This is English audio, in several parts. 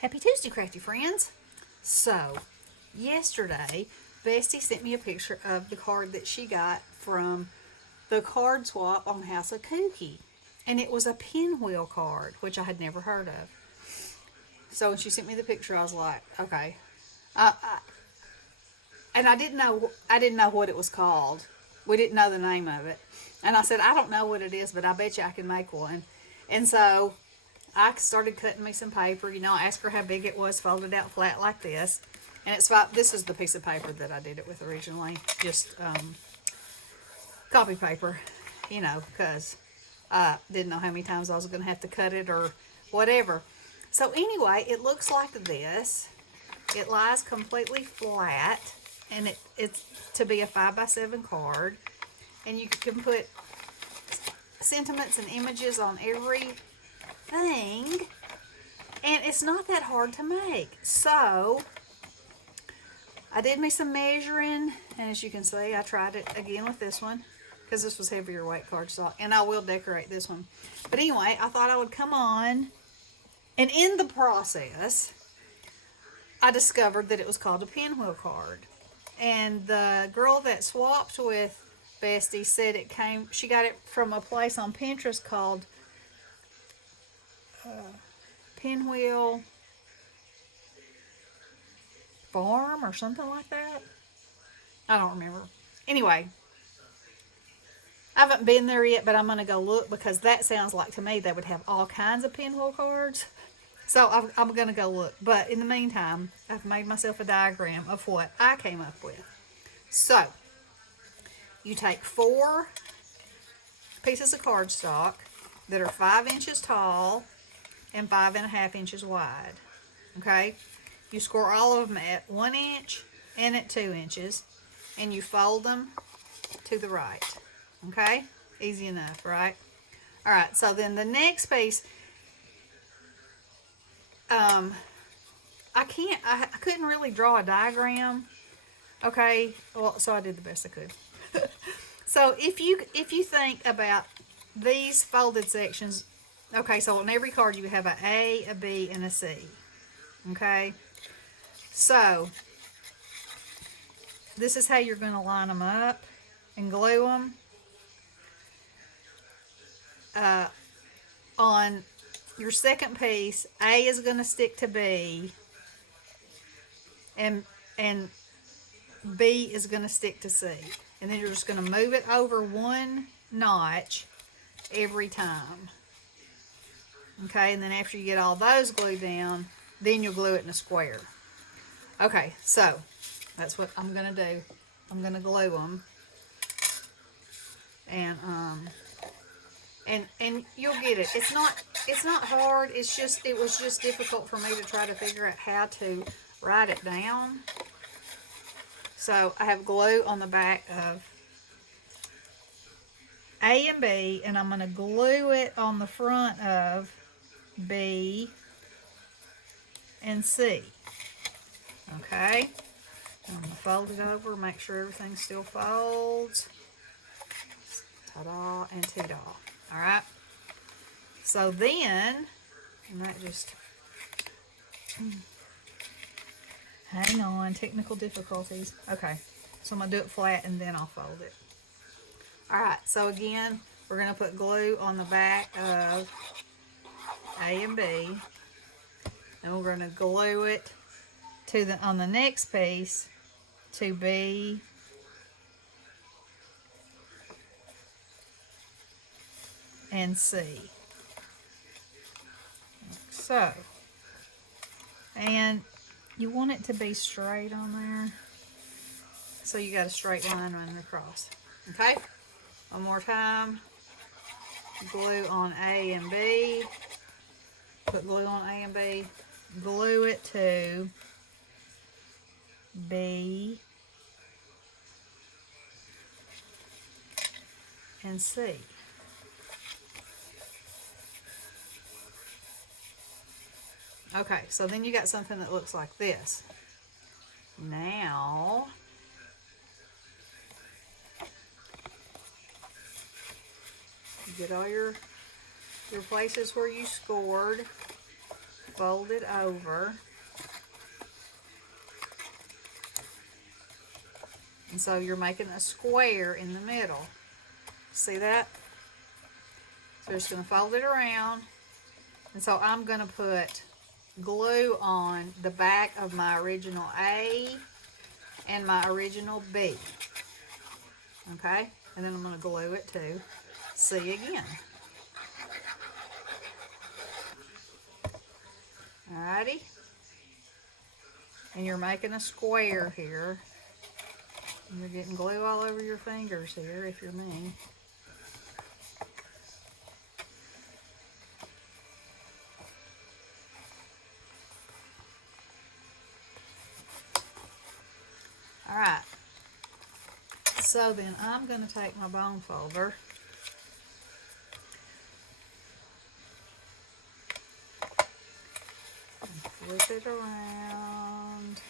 Happy Tuesday, crafty friends. So, yesterday, Bestie sent me a picture of the card that she got from the card swap on House of Kooky. And it was a pinwheel card, which I had never heard of. So when she sent me the picture, I was like, okay. And I didn't know what it was called. We didn't know the name of it. And I said, I don't know what it is, but I bet you I can make one. And so I started cutting me some paper. I asked her how big it was, folded out flat like this. And this is the piece of paper that I did it with originally. Just copy paper, because I didn't know how many times I was going to have to cut it or whatever. So anyway, it looks like this. It lies completely flat, and it's to be a 5x7 card. And you can put sentiments and images on every thing, and it's not that hard to make. So I did me some measuring, and as you can see, I tried it again with this one because this was heavier weight cardstock, and I will decorate this one. But anyway, I thought I would come on, and in the process I discovered that it was called a pinwheel card. And the girl that swapped with Bestie said she got it from a place on Pinterest called Pinwheel Farm or something like that. I don't remember. Anyway, I haven't been there yet, but I'm going to go look because that sounds like to me they would have all kinds of pinwheel cards. So I'm going to go look. But in the meantime, I've made myself a diagram of what I came up with. So, you take 4 pieces of cardstock that are 5 inches tall and 5.5 inches wide. Okay? You score all of them at 1 inch and at 2 inches, and you fold them to the right. Okay? Easy enough, right? Alright, so then the next piece, I couldn't really draw a diagram. Okay, well, so I did the best I could. So if you think about these folded sections, okay, so on every card you have a A, a B, and a C. Okay, so this is how you're going to line them up and glue them. On your second piece, A is going to stick to B, and B is going to stick to C. And then you're just going to move it over 1 notch every time. Okay, and then after you get all those glued down, then you'll glue it in a square. Okay, so that's what I'm going to do. I'm going to glue them. And you'll get it. It's not hard. It was just difficult for me to try to figure out how to write it down. So I have glue on the back of A and B, and I'm going to glue it on the front of B and C. Okay? I'm going to fold it over, make sure everything still folds. Ta-da and ta-da. Alright? So then, and that just... Hang on, technical difficulties. Okay, so I'm going to do it flat and then I'll fold it. Alright, so again, we're going to put glue on the back of A and B. And we're going to glue it on the next piece to B and C. So, and you want it to be straight on there. So you got a straight line running across. Okay? One more time. Glue on A and B. Put glue on A and B. Glue it to B and C. Okay, so then you got something that looks like this. Now, you get all your places where you scored. fold it over. And so you're making a square in the middle. See that? So we're just going to fold it around. And so I'm going to put glue on the back of my original A and my original B. Okay? And then I'm going to glue it to C again. Alrighty? And you're making a square here. And you're getting glue all over your fingers here if you're me. Alright. So then I'm going to take my bone folder and flip it around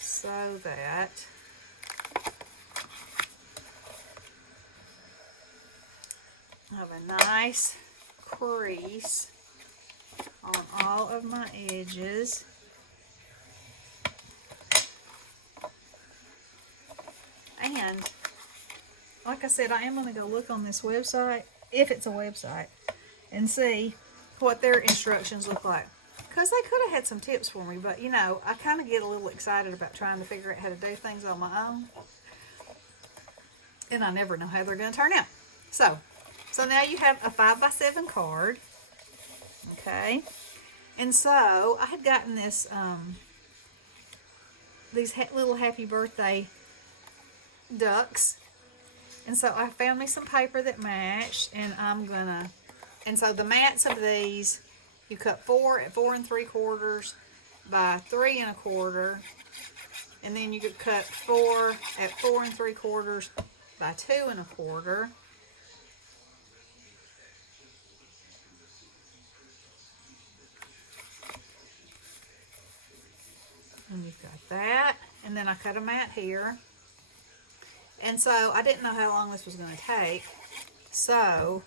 so that I have a nice crease on all of my edges. And like I said, I am going to go look on this website, if it's a website, and see what their instructions look like. Because they could have had some tips for me, but you know, I kind of get a little excited about trying to figure out how to do things on my own. And I never know how they're going to turn out. So now you have a 5x7 card. Okay. And so I had gotten this, these little happy birthday ducks, and so I found me some paper that matched, and and so the mats of these, you cut 4 at 4 3/4 by 3 1/4, and then you could cut 4 at 4 3/4 by 2 1/4. And you've got that, and then I cut a mat here. And so I didn't know how long this was going to take, so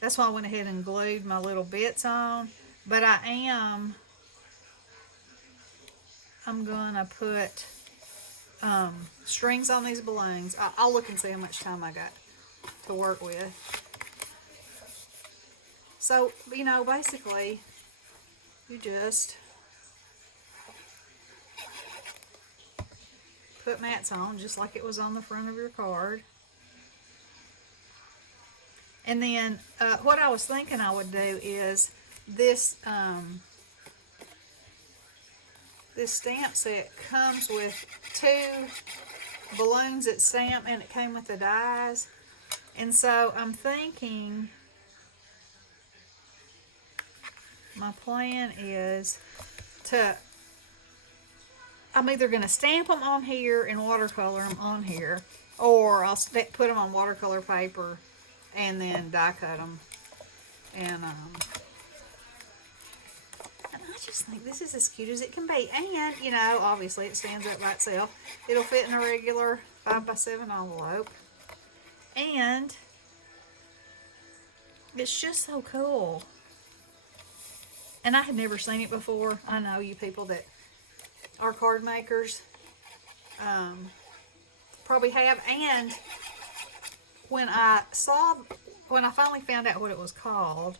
that's why I went ahead and glued my little bits on. But I'm going to put strings on these balloons. I'll look and see how much time I got to work with. So, you know, basically, you just put mats on just like it was on the front of your card. And then what I was thinking I would do is this this stamp set comes with 2 balloons that stamp, and it came with the dies. And so I'm thinking my plan is I'm either going to stamp them on here and watercolor them on here, or I'll put them on watercolor paper and then die cut them. And I just think this is as cute as it can be. And, you know, obviously it stands up by itself. It'll fit in a regular 5x7 envelope. And it's just so cool. And I had never seen it before. I know you people that are card makers probably have. And when I finally found out what it was called,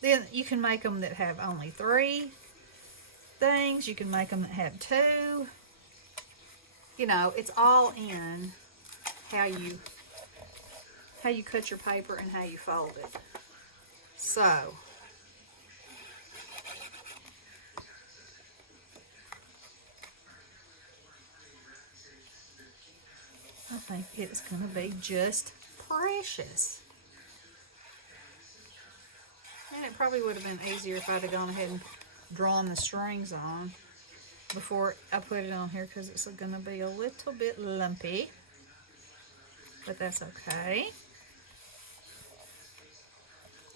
then you can make them that have only 3 things. You can make them that have 2. You know, it's all in how you cut your paper and how you fold it. So I think it's going to be just precious. And it probably would have been easier if I'd have gone ahead and drawn the strings on before I put it on here, because it's going to be a little bit lumpy. But that's okay.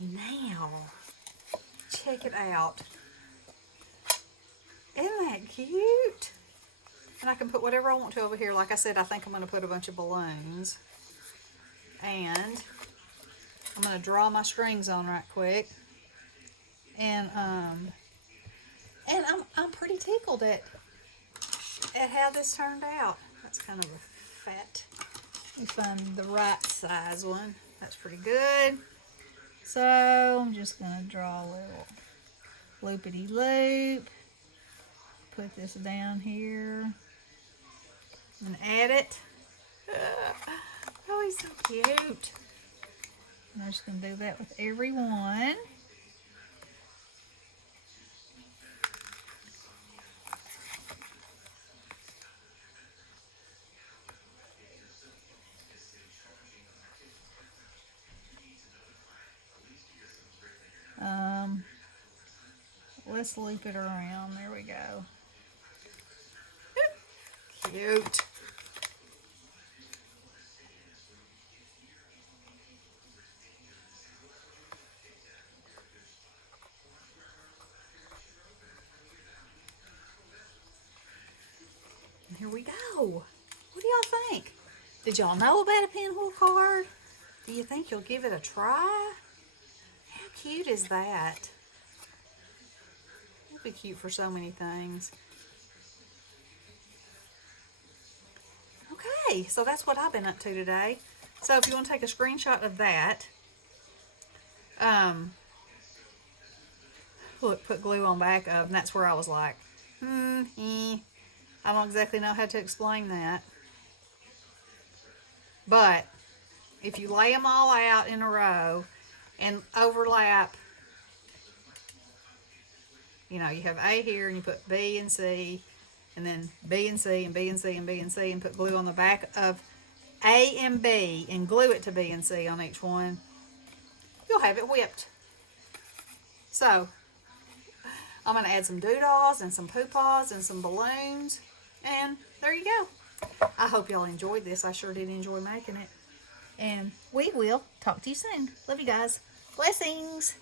Now, check it out. Isn't that cute? And I can put whatever I want to over here. Like I said, I think I'm going to put a bunch of balloons. And I'm going to draw my strings on right quick. And I'm pretty tickled at how this turned out. That's kind of a fat. Let me find the right size one. That's pretty good. So I'm just going to draw a little loopity loop. Put this down here and add it. Oh, he's so cute. And I'm just going to do that with every one. Let's loop it around. There we go. Cute. And here we go. What do y'all think? Did y'all know about a pinwheel card? Do you think you'll give it a try? How cute is that? It'll be cute for so many things. Okay, so that's what I've been up to today. So if you want to take a screenshot of that, look, put glue on back of, and that's where I was like, I don't exactly know how to explain that. But if you lay them all out in a row and overlap, you know, you have A here and you put B and C, and then B and C and B and C and B and C, and put glue on the back of A and B and glue it to B and C on each one, you'll have it whipped. So I'm going to add some doodahs and some poo-paws and some balloons, and there you go. I hope y'all enjoyed this. I sure did enjoy making it. And we will talk to you soon. Love you guys. Blessings.